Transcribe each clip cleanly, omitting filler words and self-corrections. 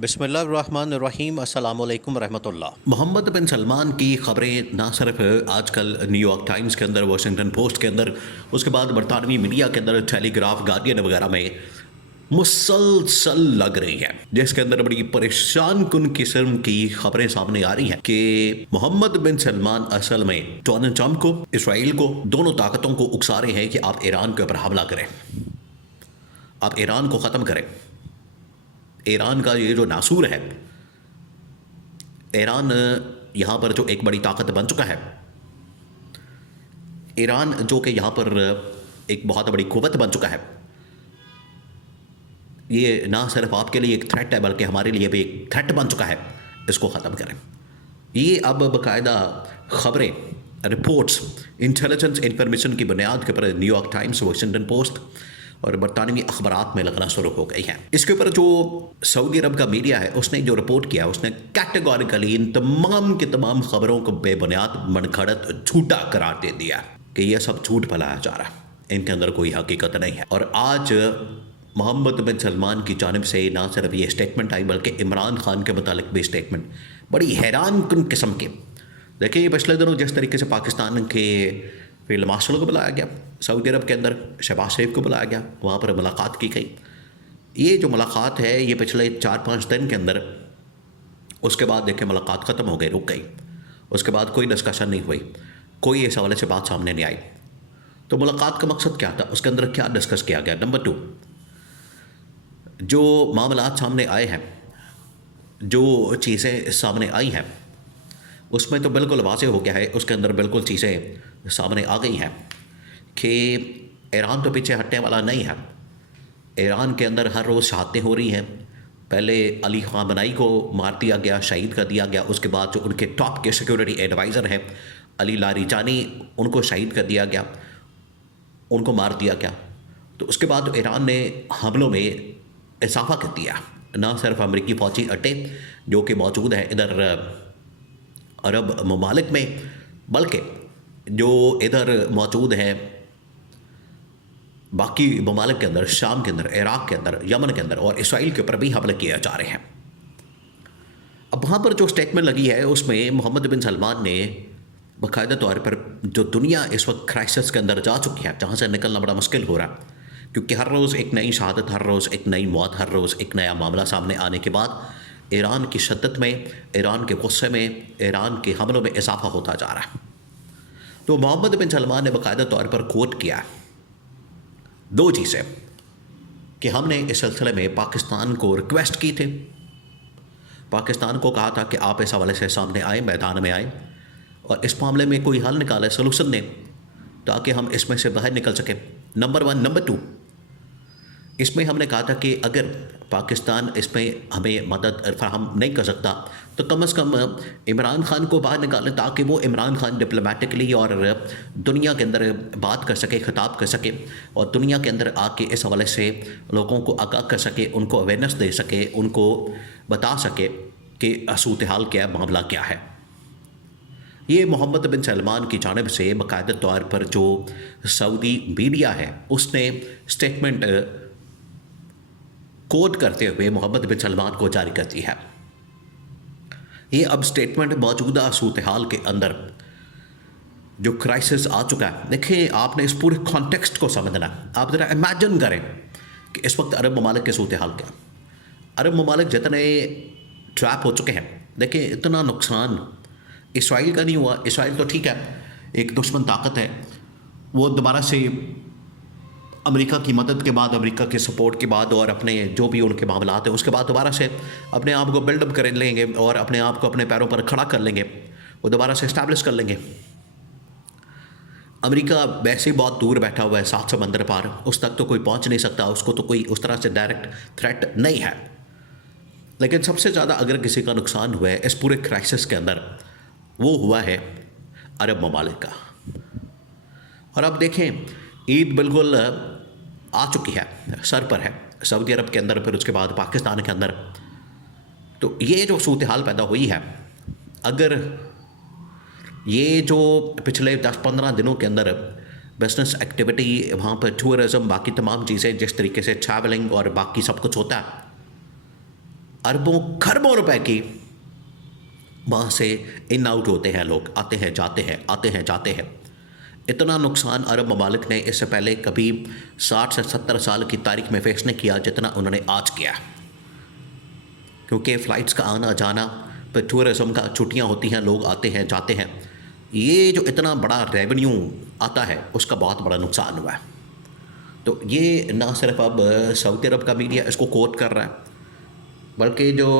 बिस्मिल्लाहिर्रहमानिर्रहीम अस्सलामु अलैकुम रहमतुल्लाह। मोहम्मद बिन सलमान की खबरें ना सिर्फ आजकल न्यूयॉर्क टाइम्स के अंदर, वाशिंगटन पोस्ट के अंदर, उसके बाद बरतानवी मीडिया के अंदर, टेलीग्राफ, गार्डियन वगैरह में मुसलसल लग रही हैं, जिसके अंदर बड़ी परेशान कुन किस्म की खबरें सामने आ रही हैं कि मोहम्मद बिन सलमान असल में डोनाल्ड ट्रंप को, इसराइल को, दोनों ताकतों को उकसा रहे हैं कि आप ईरान के ऊपर हमला करें, आप ईरान को ख़त्म करें। ईरान का ये जो नासूर है, ईरान यहाँ पर जो एक बड़ी ताकत बन चुका है, ईरान जो कि यहाँ पर एक बहुत बड़ी कुव्वत बन चुका है, ये ना सिर्फ आपके लिए एक थ्रेट है बल्कि हमारे लिए भी एक थ्रेट बन चुका है। इसको ख़त्म करें। ये अब बाकायदा खबरें, रिपोर्ट्स, इंटेलिजेंस इंफॉर्मेशन की बुनियाद के ऊपर न्यूयॉर्क टाइम्स, वाशिंगटन पोस्ट और बरतानवी अखबारात में लगना शुरू हो गई हैं। इसके ऊपर जो सऊदी अरब का मीडिया है उसने जो रिपोर्ट किया, उसने कैटेगोरिकली इन तमाम की तमाम खबरों को बेबुनियाद, मनगढ़ंत, झूठा करार दे दिया कि यह सब झूठ फैलाया जा रहा है, इनके अंदर कोई हकीकत नहीं है। और आज मोहम्मद बिन सलमान की जानिब से ना सिर्फ ये स्टेटमेंट आई बल्कि इमरान खान के मुतालिक भी स्टेटमेंट बड़ी हैरान कुन किस्म के। देखिए, पिछले दिनों जिस तरीके से पाकिस्तान के फील्ड मार्शल को बुलाया गया, सऊदी अरब के अंदर शहबाज शरीफ को बुलाया गया, वहाँ पर मुलाकात की गई। ये जो मुलाकात है ये पिछले 4-5 दिन के अंदर, उसके बाद देखिए मुलाकात ख़त्म हो गई, रुक गई। उसके बाद कोई डिस्कशन नहीं हुई, कोई इस हवाले से बात सामने नहीं आई। तो मुलाकात का मकसद क्या था, उसके अंदर क्या डिस्कस किया गया? नंबर 2, जो मामलात सामने आए हैं, जो चीज़ें सामने आई हैं, उसमें तो बिल्कुल वाज़ेह हो गया है, उसके अंदर बिल्कुल चीज़ें सामने आ गई हैं कि ईरान तो पीछे हटने वाला नहीं है। ईरान के अंदर हर रोज़ शहादतें हो रही हैं। पहले अली ख़ामनेई को मार दिया गया, शहीद कर दिया गया। उसके बाद जो उनके टॉप के सिक्योरिटी एडवाइज़र हैं अली लारिजानी, उनको शहीद कर दिया गया, उनको मार दिया गया। तो उसके बाद ईरान ने हमलों में इजाफा कर दिया। ना सिर्फ अमरीकी फ़ौजी अड्डे जो कि मौजूद हैं इधर अरब ममालिक में, बल्कि जो इधर मौजूद हैं बाकी ममालिक के अंदर, शाम के अंदर, इराक़ के अंदर, यमन के अंदर और इसराइल के ऊपर भी हमले किए जा रहे हैं। अब वहाँ पर जो स्टेटमेंट लगी है उसमें मोहम्मद बिन सलमान ने बाकायदा तौर पर जो दुनिया इस वक्त क्राइसिस के अंदर जा चुकी है, जहाँ से निकलना बड़ा मुश्किल हो रहा है, क्योंकि हर रोज़ एक नई शहादत, हर रोज़ एक नई मौत, हर रोज़ एक नया मामला सामने आने के बाद ईरान की शद्दत में, ईरान के गुस्से में, ईरान के हमलों में इजाफा होता जा रहा है। तो मोहम्मद बिन सलमान ने बाकायदा तौर पर कोट किया 2 चीज़ें कि हमने इस सिलसिले में पाकिस्तान को रिक्वेस्ट की थी, पाकिस्तान को कहा था कि आप इस हवाले से सामने आए, मैदान में आए और इस मामले में कोई हल निकाले, सलूशन दें, ताकि हम इसमें से बाहर निकल सकें। नंबर 1। नंबर 2, इसमें हमने कहा था कि अगर पाकिस्तान इसमें हमें मदद फराहम नहीं कर सकता तो कम से कम इमरान खान को बाहर निकालें, ताकि वो इमरान खान डिप्लोमेटिकली और दुनिया के अंदर बात कर सके, खिताब कर सके और दुनिया के अंदर आके इस हवाले से लोगों को आगाह कर सके, उनको अवेयरनेस दे सके, उनको बता सके कि सूरत हाल क्या है, मामला क्या है। ये मोहम्मद बिन सलमान की जानिब से बाकायदा तौर पर जो सऊदी मीडिया है उसने स्टेटमेंट कोट करते हुए मोहम्मद बिन सलमान को जारी कर दी है। ये अब स्टेटमेंट मौजूदा सूरत हाल के अंदर जो क्राइसिस आ चुका है, देखिए आपने इस पूरे कॉन्टेक्स्ट को समझना है। आप ज़रा इमेजिन करें कि इस वक्त अरब ममालिक के सूरत हाल क्या, अरब ममालिक जितने ट्रैप हो चुके हैं। देखिए, इतना नुकसान इसराइल का नहीं हुआ। इसराइल तो ठीक है, एक दुश्मन ताकत है, वो दोबारा से अमेरिका की मदद के बाद, अमेरिका के सपोर्ट के बाद और अपने जो भी उनके मामलात हैं उसके बाद दोबारा से अपने आप को बिल्डअप कर लेंगे और अपने आप को अपने पैरों पर खड़ा कर लेंगे, वो दोबारा से इस्टेब्लिश कर लेंगे। अमेरिका वैसे ही बहुत दूर बैठा हुआ है, 7 समंदर पार, उस तक तो कोई पहुंच नहीं सकता, उसको तो कोई उस तरह से डायरेक्ट थ्रेट नहीं है। लेकिन सबसे ज़्यादा अगर किसी का नुकसान हुआ है इस पूरे क्राइसिस के अंदर, वो हुआ है अरब ममालिक का। और अब देखें, ईद बिल्कुल आ चुकी है, सर पर है सऊदी अरब के अंदर, फिर उसके बाद पाकिस्तान के अंदर। तो ये जो सूरत हाल पैदा हुई है, अगर ये जो पिछले 10-15 दिनों के अंदर बिजनेस एक्टिविटी, वहाँ पर टूरिज़म, बाकी तमाम चीज़ें, जिस तरीके से ट्रैवलिंग और बाकी सब कुछ होता है, अरबों खरबों रुपए की वहाँ से इन आउट होते हैं लोग, आते हैं जाते हैं, आते हैं जाते हैं। इतना नुकसान अरब ममालिक ने इससे पहले कभी 60 से 70 साल की तारीख में फेस नहीं किया जितना उन्होंने आज किया, क्योंकि फ़्लाइट्स का आना जाना, फिर टूरिज़म का छुट्टियाँ होती हैं, लोग आते हैं जाते हैं, ये जो इतना बड़ा रेवेन्यू आता है उसका बहुत बड़ा नुकसान हुआ है। तो ये ना सिर्फ अब सऊदी अरब का मीडिया इसको कोट कर रहा है, बल्कि जो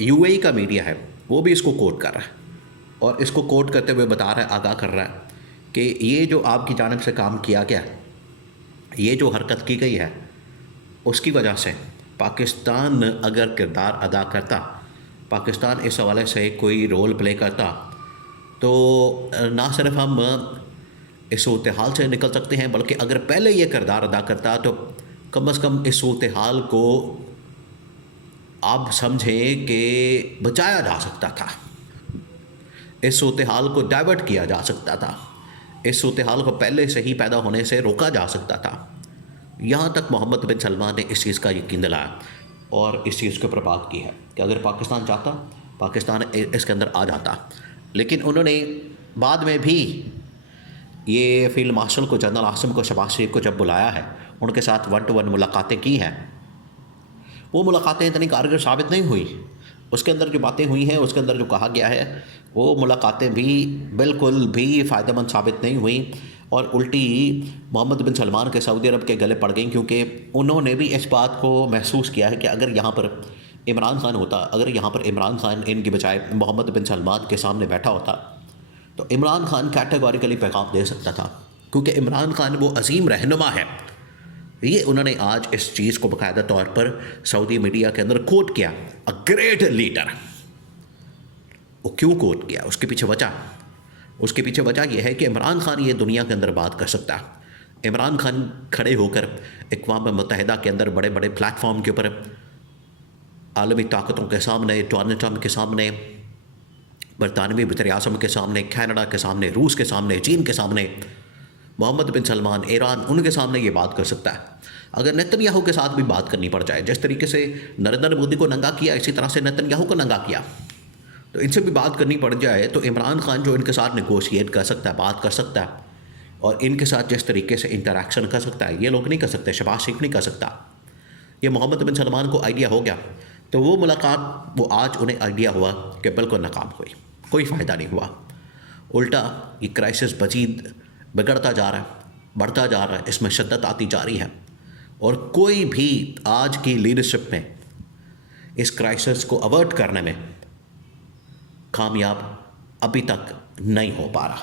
यूएई का मीडिया है वो भी इसको कोट कर रहा है, और इसको कोट करते हुए बता रहा है, आगाह कर रहा है कि ये जो आपकी जानिब से काम किया गया, ये जो हरकत की गई है, उसकी वजह से पाकिस्तान अगर किरदार अदा करता, पाकिस्तान इस हवाले से कोई रोल प्ले करता, तो ना सिर्फ हम इस सूरत हाल से निकल सकते हैं, बल्कि अगर पहले ये किरदार अदा करता तो कम से कम इस सूरत हाल को आप समझें कि बचाया जा सकता था, इस सूरत हाल को डाइवर्ट किया जा सकता था, इस सूरत हाल को पहले से ही पैदा होने से रोका जा सकता था। यहाँ तक मोहम्मद बिन सलमान ने इस चीज़ का यकीन दिलाया और इस चीज़ के ऊपर बात की है कि अगर पाकिस्तान चाहता, पाकिस्तान इसके अंदर आ जाता। लेकिन उन्होंने बाद में भी ये फील्ड मार्शल को, जनरल आसिम को, शहबाज शरीफ को जब बुलाया है, उनके साथ 1-to-1 मुलाकातें की हैं, वो मुलाकातें इतनी कारगर साबित नहीं हुई। उसके अंदर जो बातें हुई हैं, उसके अंदर जो कहा गया है, वो मुलाकातें भी बिल्कुल भी फ़ायदेमंद साबित नहीं हुई और उल्टी मोहम्मद बिन सलमान के सऊदी अरब के गले पड़ गई, क्योंकि उन्होंने भी इस बात को महसूस किया है कि अगर यहाँ पर इमरान खान होता, अगर यहाँ पर इमरान खान इनकी बजाय मोहम्मद बिन सलमान के सामने बैठा होता, तो इमरान खान कैटेगोरिकली पैगाम दे सकता था, क्योंकि इमरान खान वो अजीम रहनुमा है। ये उन्होंने आज इस चीज़ को बाकायदा तौर पर सऊदी मीडिया के अंदर कोट किया, अ ग्रेट लीडर। वो क्यों कोट किया, उसके पीछे वजह यह है कि इमरान खान ये दुनिया के अंदर बात कर सकता है। इमरान खान खड़े होकर अक़वाम मुत्तहिदा के अंदर बड़े बड़े प्लेटफॉर्म के ऊपर आलमी ताकतों के सामने, डोनाल्ड ट्रंप के सामने, बरतानवी वज़ीर-ए-आज़म के सामने, कनाडा के सामने, रूस के सामने, चीन के सामने, मोहम्मद बिन सलमान, ईरान, उनके सामने ये बात कर सकता है। अगर नेतन्याहू के साथ भी बात करनी पड़ जाए, जिस तरीके से नरेंद्र मोदी को नंगा किया, इसी तरह से नेतन्याहू को नंगा किया, तो इनसे भी बात करनी पड़ जाए, तो इमरान खान जो इनके साथ नेगोशिएट कर सकता है, बात कर सकता है, और इनके साथ जिस तरीके से इंटरेक्शन कर सकता है, ये लोग नहीं कर सकते, शहबाज शरीफ नहीं कर सकता। ये मोहम्मद बिन सलमान को आइडिया हो गया, तो वो मुलाकात, वो आज उन्हें आइडिया हुआ कि बिल्कुल नाकाम हुई, कोई फ़ायदा नहीं हुआ। उल्टा ये क्राइसिस मज़ीद बिगड़ता जा रहा है, बढ़ता जा रहा है, इसमें शिद्दत आती जा रही है, और कोई भी आज की लीडरशिप में इस क्राइसिस को अवर्ट करने में कामयाब अभी तक नहीं हो पा रहा।